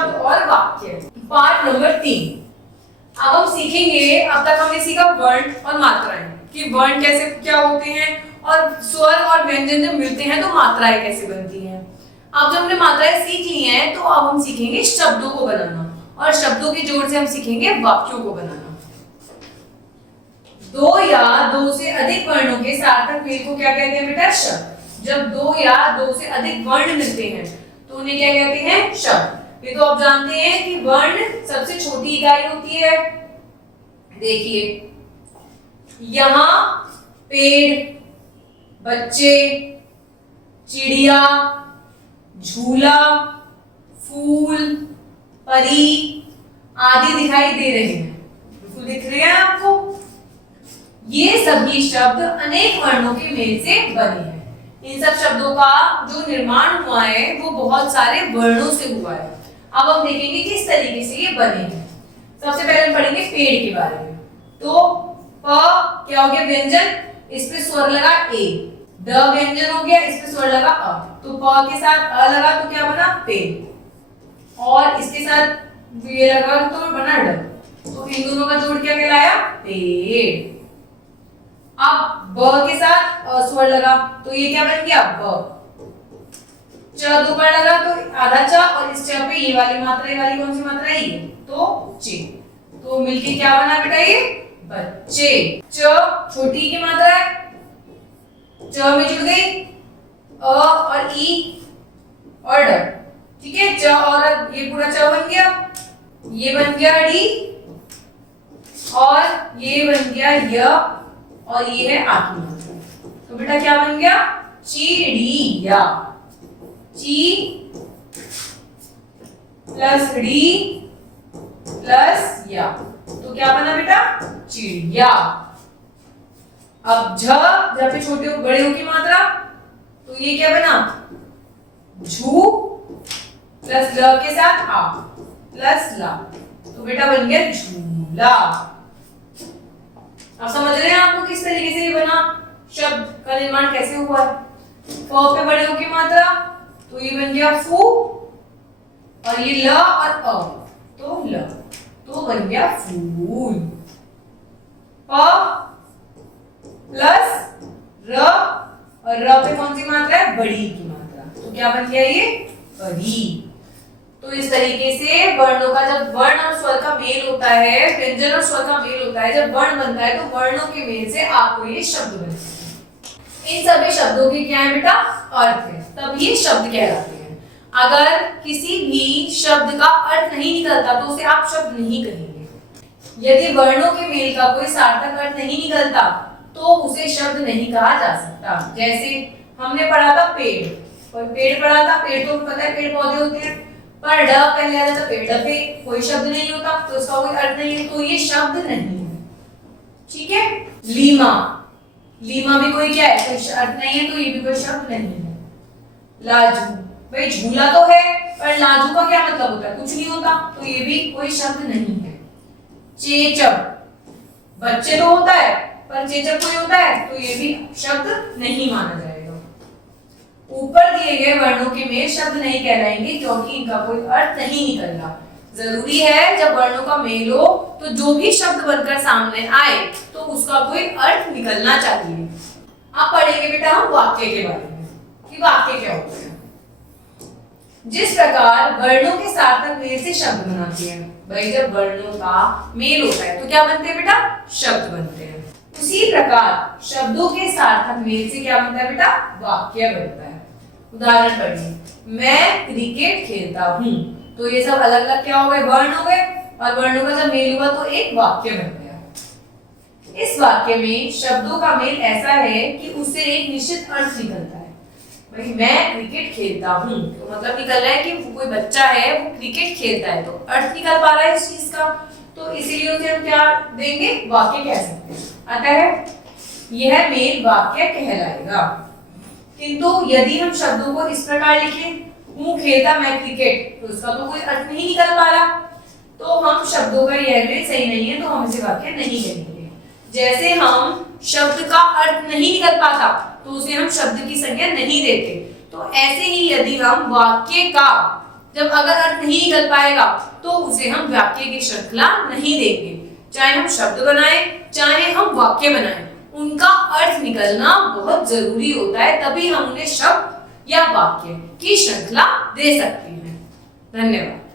शब्द और वाक्य। Part number 3। अब हम सीखेंगे, अब तक हमने सीखा वर्ण और मात्राएं, कि वर्ण कैसे क्या होते हैं और स्वर और व्यंजन जब मिलते हैं तो मात्राएं कैसे बनती हैं। अब जब हमने मात्राएं सीख ली हैं तो अब हम सीखेंगे शब्दों को बनाना, और शब्दों के जोड़ से हम सीखेंगे वाक्यों को बनाना। दो या दो से अधिक वर्णों के सार्थक मेल को क्या कहते हैं बेटा? शब्द। जब दो या दो से अधिक वर्ण मिलते हैं तो उन्हें क्या कहते हैं? शब्द। ये तो आप जानते हैं कि वर्ण सबसे छोटी इकाई होती है। देखिए यहां पेड़, बच्चे, चिड़िया, झूला, फूल, परी आदि दिखाई दे रहे हैं। बिल्कुल दिख रहे हैं आपको। ये सभी शब्द अनेक वर्णों के मेल से बने हैं। इन सब शब्दों का जो निर्माण हुआ है वो बहुत सारे वर्णों से हुआ है। अब हम देखेंगे किस तरीके से ये बने हैं। सबसे पहले हम पढ़ेंगे पेड़ के बारे में। तो प क्या हो गया? व्यंजन, इस पे स्वर लगा ए। द व्यंजन हो गया, इस पे स्वर लगा अ। तो प के साथ अ लगा तो क्या बना? पेड़। और इसके साथ ये लगा तो बना ड। तो इन दोनों का जोड़ क्या कहलाया? पेड़। अब ब के साथ स्वर लगा तो ये क्या बन गया? ब। च दो बार लगा तो आधा च, और इस च पे ये वाली मात्रा, ये वाली कौन सी मात्रा है? ये, तो चे। तो मिलके क्या बना बेटा? ये बच्चे। च छोटी की मात्रा है, च में जुड़ गई अ और ई और ड। ठीक है, च और ये पूरा च बन गया, ये बन गया डी, और ये बन गया य, और ये है आ की मात्रा। तो बेटा क्या बन गया? चिड़िया। ची प्लस डी प्लस या, तो क्या बना बेटा? चिड़िया। अब झ, जब पे छोटे बड़े हो की मात्रा, तो ये क्या बना? झू प्लस ल के साथ आ प्लस ला, तो बेटा बन गया झूला। अब समझ रहे हैं आपको किस तरीके से ये बना? शब्द का निर्माण कैसे हुआ है? फ पे बड़े हो की मात्रा, तो ये बन गया फू, और ये ल और अ, तो ल, तो बन गया फूल। प प्लस र, और र पे कौन सी मात्रा है? बड़ी की मात्रा, तो क्या बन गया? ये परी। तो इस तरीके से वर्णों का, जब वर्ण और स्वर का मेल होता है, व्यंजन और स्वर का मेल होता है, जब वर्ण बनता है तो वर्णों के मेल से आपको ये शब्द बनते हैं। इन सभी शब्दों के क्या है बेटा? अर्थ है, तब ये शब्द कहलाते हैं। अगर किसी भी शब्द का अर्थ नहीं निकलता तो उसे आप शब्द नहीं कहेंगे। यदि वर्णों के मेल का कोई सार्थक अर्थ नहीं निकलता तो उसे शब्द नहीं कहा जा सकता। जैसे हमने पढ़ा था पेड़, और पेड़ पढ़ा था, पेड़ तो पता है पेड़ पौधे होते हैं, पर ड पहले आ जाता पेड़ पे कोई शब्द नहीं होता, तो इसका कोई अर्थ नहीं है, तो ये शब्द नहीं है। ठीक है। लीमा, लीमा भी कोई क्या है? कोई अर्थ नहीं है, तो ये भी कोई शब्द नहीं है। लाजू, भाई झूला तो है पर लाजू का क्या मतलब होता है? कुछ नहीं होता, तो ये भी कोई शब्द नहीं है। चेचक, बच्चे तो होता है पर चेचक कोई होता है, तो ये भी शब्द नहीं माना जाएगा। ऊपर दिए गए वर्णों के मेल शब्द नहीं कहलाएंगे क्योंकि इनका कोई अर्थ नहीं निकलता। जरूरी है जब वर्णों का मेल हो तो जो भी शब्द बनकर सामने आए तो उसका कोई अर्थ निकलना चाहिए। अब पढ़ेंगे बेटा हम वाक्य के बारे में कि वाक्य क्या होता है। जिस प्रकार वर्णों के सार्थक मेल से शब्द बनाते हैं, भाई जब वर्णों का मेल होता है तो क्या बनते हैं बेटा? शब्द बनते हैं। उसी प्रकार शब्दों के सार्थक मेल से क्या बनता है बेटा? वाक्य बनता है। उदाहरण पढ़िए, मैं क्रिकेट खेलता हूँ, तो ये सब अलग अलग क्या हो गए? वर्ण हो गए, और वर्णों का जब मेल हुआ तो एक वाक्य बन गया। इस वाक्य में शब्दों का मेल ऐसा है कि उससे एक निश्चित अर्थ निकलता है। भाई मैं क्रिकेट खेलता हूँ तो मतलब निकल रहा है कि कोई बच्चा है वो क्रिकेट खेलता है, तो अर्थ निकल पा रहा है इस चीज का, तो इसीलिए उसे हम क्या देंगे? वाक्य कह सकते हैं। अतः यह मेल वाक्य कहलाएगा। किंतु यदि हम शब्दों को इस प्रकार लिखें, हूँ खेलता मैं क्रिकेट, तो उसका तो कोई अर्थ नहीं निकल पा रहा, तो हम शब्दों का यह मेल सही नहीं है, तो हम इसे वाक्य नहीं कहेंगे। जैसे हम शब्द का अर्थ नहीं निकल पाता तो उसे हम शब्द की संज्ञा नहीं देते, तो ऐसे ही यदि हम वाक्य का जब अगर अर्थ नहीं निकल पाएगा तो उसे हम वाक्य की श्रृंखला नहीं देंगे। चाहे हम शब्द बनाएं, चाहे हम वाक्य बनाएं, उनका अर्थ निकलना बहुत जरूरी होता है, तभी हम उन्हें शब्द या वाक्य की श्रृंखला दे सकते हैं। धन्यवाद।